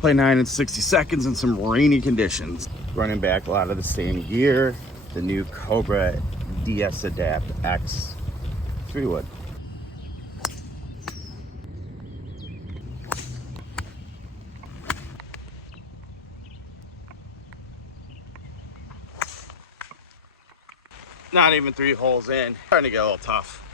Play 9 in 60 seconds in some rainy conditions. Running back a lot of the same gear. The new Cobra DS-Adapt X 3-wood. Not even 3 holes in. Starting to get a little tough.